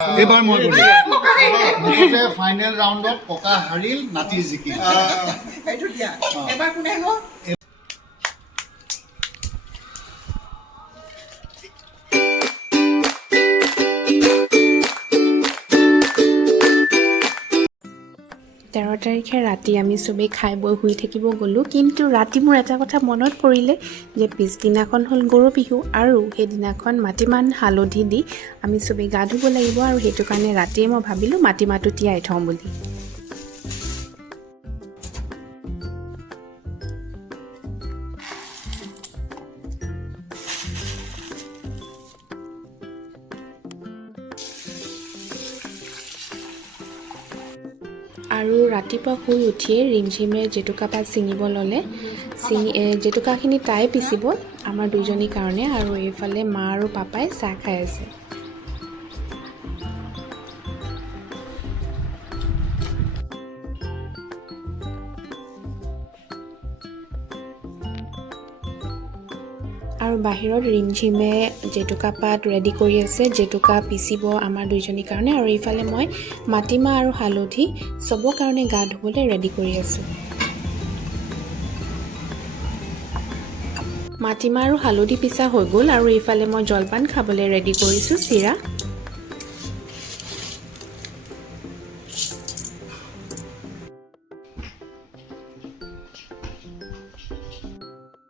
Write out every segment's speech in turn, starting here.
এইবাৰ মই মুঠতে ফাইনেল ৰাউণ্ডত পকা হাৰিল নাতি জিকিল এইটো দিয়া এবাৰ কোনে হ'ব তেৰ তাৰিখে ৰাতি আমি চবেই খাই বৈ শুই থাকিব গ'লোঁ কিন্তু ৰাতি মোৰ এটা কথা মনত পৰিলে যে পিছদিনাখন হ'ল গৰু বিহু আৰু সেইদিনাখন মাটিমাহ হালধি দি আমি চবেই গা ধুব লাগিব আৰু সেইটো কাৰণে ৰাতিয়ে মই ভাবিলোঁ মাটিমাহটো তিয়াই থওঁ বুলি আৰু ৰাতিপুৱা শুই উঠিয়ে ৰিমঝিমে জেতুকাপাত ছিঙিব ল'লে জেতুকাখিনি তাই পিচিব আমাৰ দুইজনীৰ কাৰণে আৰু এইফালে মা আৰু পাপাই চাহ খাই আছে আৰু বাহিৰত ৰিমঝিমে জেতুকাপাত ৰেডি কৰি আছে জেতুকা পিচিব আমাৰ দুইজনীৰ কাৰণে আৰু এইফালে মই মাটিমাহ আৰু হালধি চবৰ কাৰণে গা ধুবলৈ ৰেডি কৰি আছোঁ মাটিমাহ আৰু হালধি পিছা হৈ গ'ল আৰু এইফালে মই জলপান খাবলৈ ৰেডি কৰিছোঁ চিৰা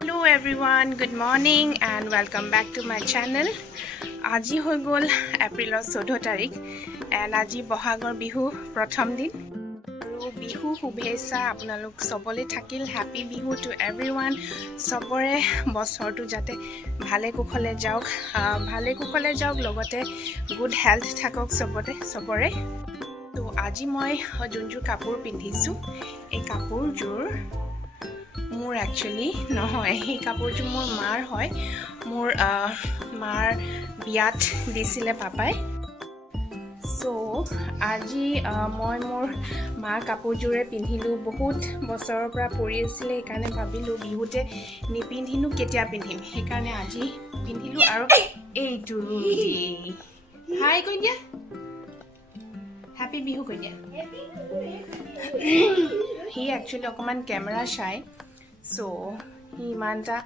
Hello everyone, good morning and welcome back to my channel. আজি হৈ গ'ল এপ্ৰিলৰ 14 তাৰিখ and আজি বহাগৰ বিহু প্ৰথম দিন আৰু বিহু শুভেচ্ছা আপোনালোক সবলে থাকিল হ্যাপি বিহু টু এভৰিওয়ান সবৰে বছৰটো যাতে ভালে কুশলে যাওক লগতে গুড হেলথ থাকক সবৰে তো আজি মই যোনযোৰ কাপোৰ পিন্ধিছোঁ এই কাপোৰযোৰ মোৰ একচুয়ালি নহয় এই কাপোৰটো মোৰ মাৰ হয় মোৰ মাৰ বিয়াত দিছিলে পাপাই সো আজি মই মোৰ মাৰ কাপোৰযোৰে পিন্ধিলোঁ বহুত বছৰৰ পৰা পৰি আছিলে সেইকাৰণে ভাবিলোঁ বিহুতে নিপিন্ধিনো কেতিয়া পিন্ধিম সেইকাৰণে আজি পিন্ধিলোঁ আৰু এইটো হাই কৈ দিয়া হ্যাপি বিহু কৈ দিয়া হি একচুয়ালি অকমান কেমেৰা চাই সো ইমানটা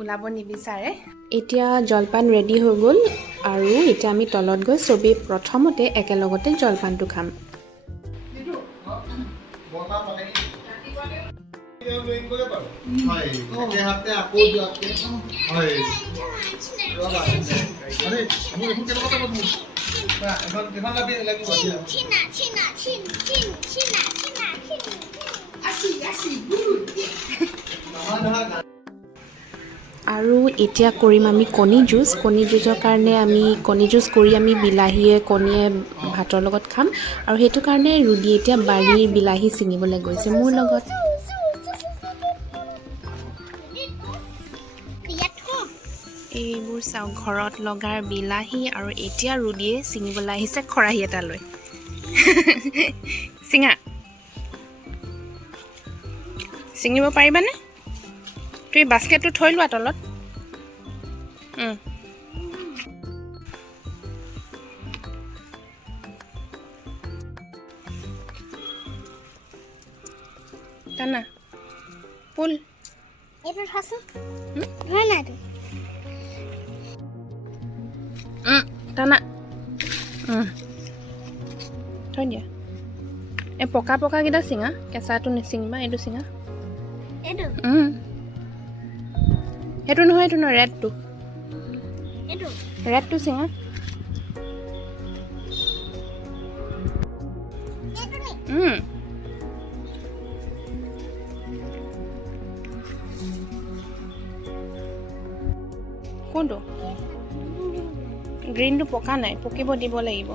ওলাব নিবিচাৰে এতিয়া জলপান ৰেডি হৈ গ'ল আৰু এতিয়া আমি তলত গৈ চবেই প্ৰথমতে একেলগতে জলপানটো খাম আৰু এতিয়া কৰিম আমি কণী যুঁজৰ কাৰণে আমি কণী যুঁজ কৰি আমি বিলাহীয়ে কণীয়ে ভাতৰ লগত খাম আৰু সেইটো কাৰণে ৰুদি এতিয়া বাৰীৰ বিলাহী ছিঙিবলৈ গৈছে মোৰ লগত এইবোৰ চাওক ঘৰত লগাৰ বিলাহী আৰু এতিয়া ৰুদিয়ে ছিঙিবলৈ আহিছে খৰাহী এটা লৈ ছিঙিব পাৰিবানে তুমি বাস্কেটটো থৈ লোৱা তলত টানা পুল এইটো থাকো নহয় না এইটো টানা থৈ দিয়া এই পকা কেইটা চিঙা কেঁচাটো নিচিঙিবা এইটো চিঙা এইটো সেইটো নহয় ৰেডটো চিঙা কোনটো গ্ৰীণটো পকা নাই পকিব দিব লাগিব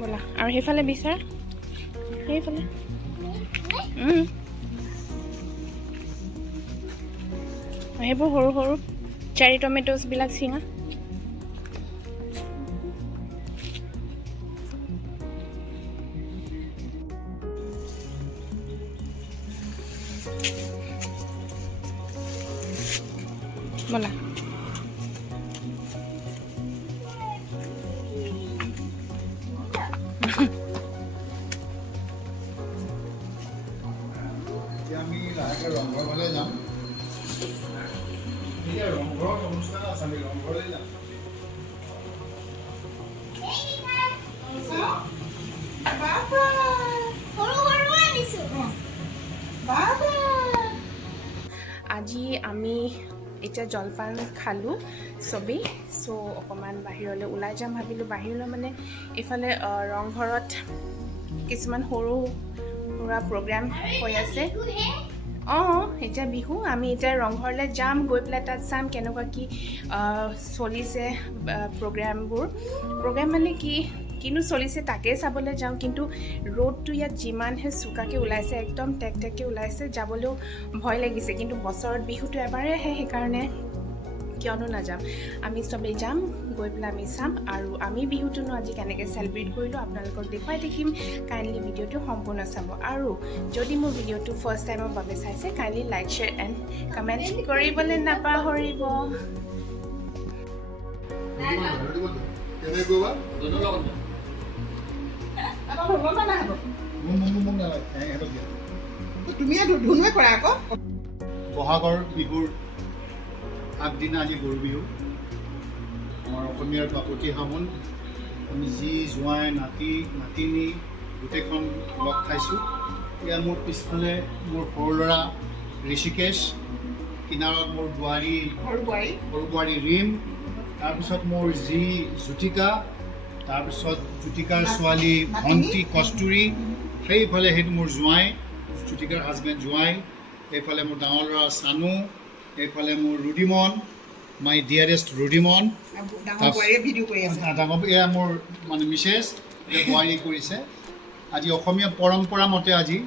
ব'লা আৰু সেইফালে বিচাৰা সেইফালে সেইবোৰ সৰু সৰু চেৰি টমেট'ছবিলাক চিঙা ব'লা বাবা সৰু সৰু আনিছো বাবা আজি আমি এতিয়া জলপান খালোঁ চবেই চ' অকণমান বাহিৰলৈ ওলাই যাম ভাবিলোঁ বাহিৰলৈ মানে এইফালে ৰংঘৰত কিছুমান সৰু সুৰা প্ৰগ্ৰাম হৈ আছে অঁ এতিয়া বিহু আমি এতিয়া ৰংঘৰলৈ যাম গৈ পেলাই তাত চাম কেনেকুৱা কি চলিছে প্ৰগ্ৰাম মানে কিনো চলিছে তাকেই চাবলৈ যাওঁ কিন্তু ৰ'দটো ইয়াত যিমানহে চোকাকৈ ওলাইছে একদম টেকটেককৈ ওলাইছে যাবলৈও ভয় লাগিছে কিন্তু বছৰত বিহুটো এবাৰেই আহে সেইকাৰণে কিয়নো নাযাম আমি চবেই যাম গৈ পেলাই আমি চাম আৰু আমি বিহুটোনো আজি কেনেকৈ চেলিব্ৰেট কৰিলোঁ আপোনালোকক দেখুৱাই থাকিম কাইণ্ডলি ভিডিঅ'টো সম্পূৰ্ণ চাব আৰু যদি মোৰ ভিডিঅ'টো ফাৰ্ষ্ট টাইমৰ বাবে চাইছে kindly like share and comment কৰিবলৈ নাপাহৰিব তুমি ধুনুৱে কৰা আকৌ বহাগৰ বিহুৰ আগদিনা আজি গৰু বিহু আমাৰ অসমীয়াৰ বাপতি সাহোন আমি যি জোঁৱাই নাতিনী গোটেইখন লগ খাইছোঁ ইয়াৰ মোৰ পিছফালে মোৰ সৰু ল'ৰা ঋষিকেশ কিনাৰত মোৰ সৰু বোৱাৰী ৰীম তাৰপিছত মোৰ যি জ্যোতিকা তাৰপিছত জ্যোতিকাৰ ছোৱালী ভণ্টি কস্তুৰী সেইফালে সেইটো মোৰ জোঁৱাই জ্যোতিকাৰ হাজবেণ্ড জোঁৱাই এইফালে মোৰ ডাঙৰ ল'ৰা চানু এইফালে মোৰ ৰুডিমন মাই ডিয়াৰেষ্ট ৰুডিমন এয়া মোৰ মানে মিছেছ বোৱাৰী কৰিছে আজি অসমীয়া পৰম্পৰা মতে আজি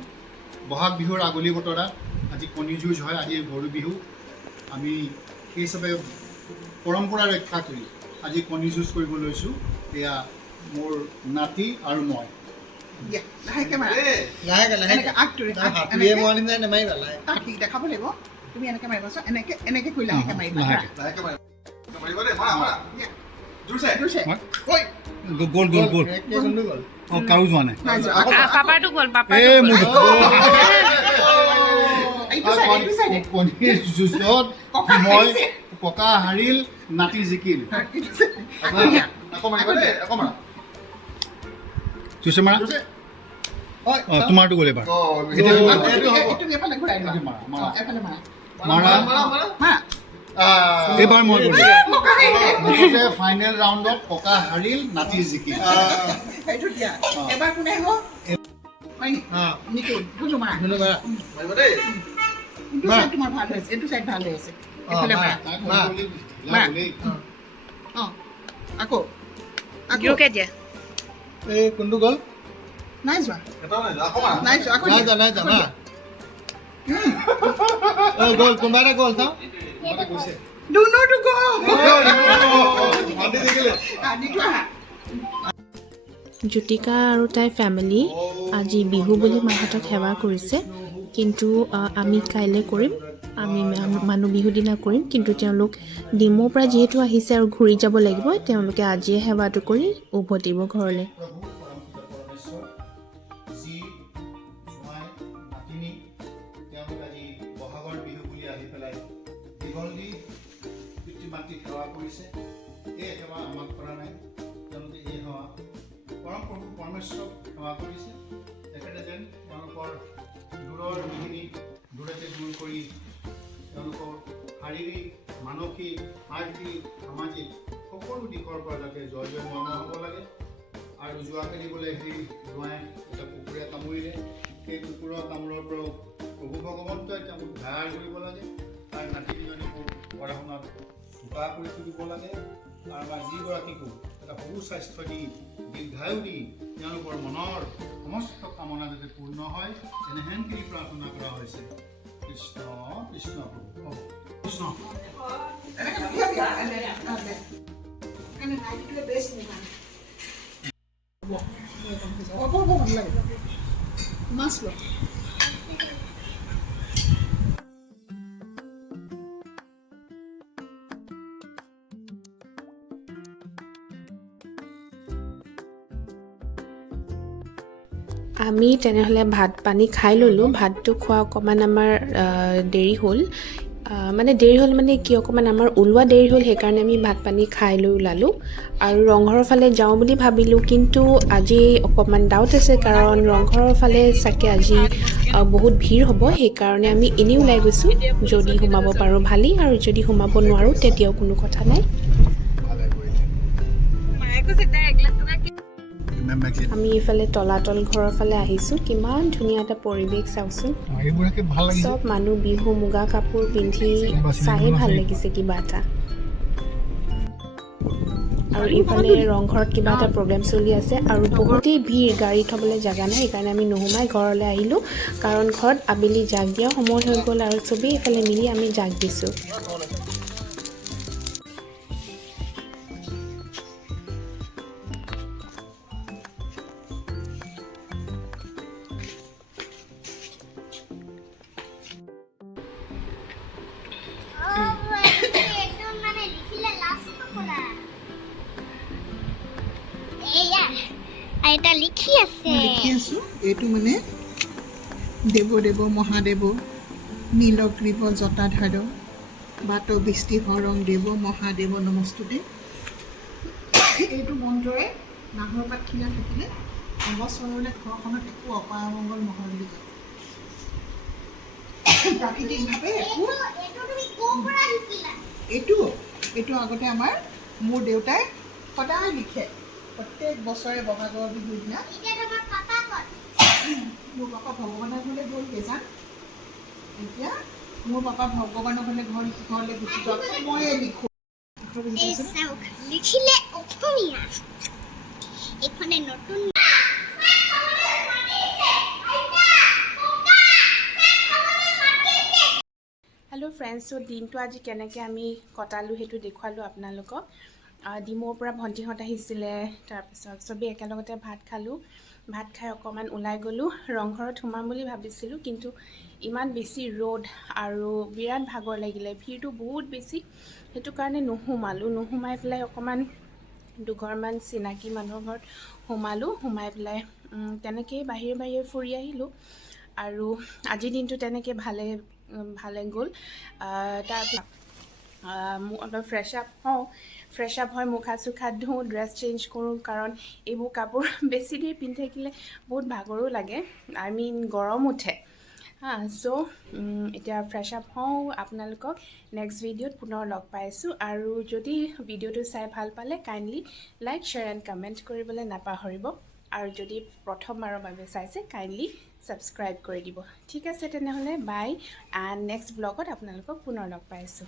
বহাগ বিহুৰ আগলি বতৰা আজি কণী যুঁজ হয় আজি গৰু বিহু আমি সেই হিচাপে পৰম্পৰা ৰক্ষা কৰি আজি কণী যুঁজ কৰিব লৈছোঁ এয়া মোৰ নাতি আৰু মই দেখাব লাগিব তুমি এনেকে মাৰিবাচোন এনেকে কৰি লাহেকে মাৰিবা গ'ল অঁ কাৰো যোৱা নাই পাপাটো গ'ল কণীৰ যুঁজত মই ককা হাৰিল নাতি জিকিল চুচে মাৰা অঁ তোমাৰটো গ'ল এবাৰ এইবাৰ মই মুঠতে ফাইনেল ৰাউণ্ডত ককা হাৰিল নাতি জিকিল এবাৰ কোনে আহিব তোমাৰ ভাল হৈছে এইটো চাইড ভাল হৈ আছে আকৌ জোৰকৈ দিয়া এই কোনটো গ'ল নাই যোৱা আকৌ গ'ল কোনোবা এটা গ'ল চাওঁ ধুনুটো গ'ল জ্যোতিকা আৰু তাইৰ ফেমিলি আজি বিহু বুলি মাহঁতক সেৱা কৰিছে কিন্তু আমি কাইলৈ কৰিম আমি মানুহ বিহু দিনা কৰিম কিন্তু তেওঁলোক ডিমৌৰ পৰা যিহেতু আহিছে আৰু ঘূৰি যাব লাগিব তেওঁলোকে আজিয়ে সেৱাটো কৰি উভতিব ঘৰলৈ পৰমেশ্বৰক সেৱা কৰিছে তেখেতে যেন তেওঁলোকৰ দূৰৰ বিঘিনি দূৰতে দূৰ কৰি তেওঁলোকৰ শাৰীৰিক মানসিক আৰ্থিক সামাজিক সকলো দিশৰ পৰা যাতে জয় মৰ্ম হ'ব লাগে আৰু যোৱাকালি বোলে সেই জোঁৱাই এটা কুকুৰে কামুৰিলে সেই কুকুৰৰ কামোৰৰ পৰাও প্ৰভু ভগৱন্তই তেওঁক ধাৰ কৰিব লাগে তাৰ নাতিকেইজনীকো পঢ়া শুনাত চোকা কৰি তুলিব লাগে আৰু যিগৰাকীকো এটা সু স্বাস্থ্য দি দীৰ্ঘায়ু দি তেওঁলোকৰ মনৰ সমস্ত কামনা যাতে পূৰ্ণ হয় তেনেহেনখিনি প্ৰাৰ্থনা কৰা হৈছে কৃষ্ণ কৃষ্ণ প্ৰভু কৃষ্ণ মাছ লোৱা আমি তেনেহ'লে ভাত পানী খাই ল'লোঁ ভাতটো খোৱা অকণমান আমাৰ দেৰি হ'ল মানে দেৰি হ'ল মানে কি অকণমান আমাৰ ওলোৱা দেৰি হ'ল, সেইকাৰণে আমি ভাত পানী খাই লৈ ওলালোঁ আৰু ৰংঘৰৰ ফালে যাওঁ বুলি ভাবিলোঁ। কিন্তু আজি অকণমান ডাউট আছে, কাৰণ ৰংঘৰৰ ফালে চাগে আজি বহুত ভিৰ হ'ব। সেইকাৰণে আমি এনেই ওলাই গৈছোঁ। যদি সোমাব পাৰোঁ ভালেই, আৰু যদি সোমাব নোৱাৰোঁ তেতিয়াও কোনো কথা নাই। আমি এইফালে তলাতল ঘৰৰ ফালে আহিছোঁ। কিমান ধুনীয়া এটা পৰিৱেশ চাওকচোন। চব মানুহ বিহু মুগা কাপোৰ পিন্ধি চায়ে ভাল লাগিছে কিবা এটা। আৰু ইফালে ৰংঘৰত কিবা এটা প্ৰগ্ৰেম চলি আছে আৰু বহুতেই ভিৰ, গাড়ী থ'বলৈ জেগা নাই। সেইকাৰণে আমি নোসোমাই ঘৰলৈ আহিলোঁ, কাৰণ ঘৰত আবেলি জাগ দিয়া সময় হৈ গ'ল আৰু চবেই ইফালে মিলি আমি জাগ দিছোঁ। একদম মানে লিখিলে লাষ্ট নকৰা এয়া এটা লিখি আছে মই লিখি আছোঁ। এইটো মানে দেৱদেৱ মহাদেৱ নীলগ্ৰীৱ জটাধাৰ বাট বৃষ্টি হৰং দেৱ মহাদেৱ নমস্তুতে। এইটো মন্ত্ৰৰে নাহৰ পাত খিলা থাকিলে অৱসৰলৈ ঘৰখনত একো অপায়মংগল নহয় বুলি কয়। প্ৰাকৃতিকভাৱে একো এইটো তুমি ক'ৰ পৰা শিকিলা এইটো আগতে মোৰ দেউতাই সদায় লিখে, প্ৰত্যেক বছৰে বহাগৰ বিহুৰ দিনা। এতিয়া তোমাৰ পাপা ক'ত মোৰ পাপা ভগৱানৰ ঘৰলৈ গ'ল বেজান। এতিয়া মোৰ পাপা ভগৱানৰ ঘৰলৈ গুচি যোৱাৰ পিছত ময়ে লিখোঁ। এই চাওক লিখিলে অসমীয়া এইখনে নতুন হেল্ল' ফ্ৰেণ্ডছ, চ' দিনটো আজি কেনেকৈ আমি কটালোঁ সেইটো দেখুৱালোঁ আপোনালোকক। ডিমৰ পৰা ভণ্টিহঁত আহিছিলে, তাৰপিছত চবেই একেলগতে ভাত খালোঁ। ভাত খাই অকণমান ওলাই গ'লোঁ। ৰংঘৰত সোমাম বুলি ভাবিছিলোঁ, কিন্তু ইমান বেছি ৰ'দ আৰু বিৰাট ভাগৰ লাগিলে, ভিৰটো বহুত বেছি। সেইটো কাৰণে নোসোমাই পেলাই অকণমান দুঘৰমান চিনাকি মানুহৰ ঘৰত সোমাই পেলাই তেনেকৈয়ে বাহিৰে ফুৰি আহিলোঁ। আৰু আজিৰ দিনটো তেনেকৈ ভালে গ'ল। তাৰপিছত অলপ ফ্ৰেছ আপ হয়, মুখ হাত ধুওঁ, ড্ৰেছ চেঞ্জ কৰোঁ, কাৰণ এইবোৰ কাপোৰ বেছি দেৰি পিন্ধি থাকিলে বহুত ভাগৰো লাগে, গৰম উঠে। চ' এতিয়া ফ্ৰেছ আপ হওঁ। আপোনালোকক নেক্সট ভিডিঅ'ত পুনৰ লগ পাইছোঁ। আৰু যদি ভিডিঅ'টো চাই ভাল পালে kindly like, share and comment কৰিবলৈ নাপাহৰিব। আৰু যদি প্ৰথমবাৰৰ বাবে চাইছে কাইণ্ডলি ছাবস্ক্ৰাইব কৰি দিব। ঠিক আছে তেনেহ'লে বাই, এণ্ড নেক্সট ব্লগত আপোনালোকক পুনৰ লগ পাইছোঁ।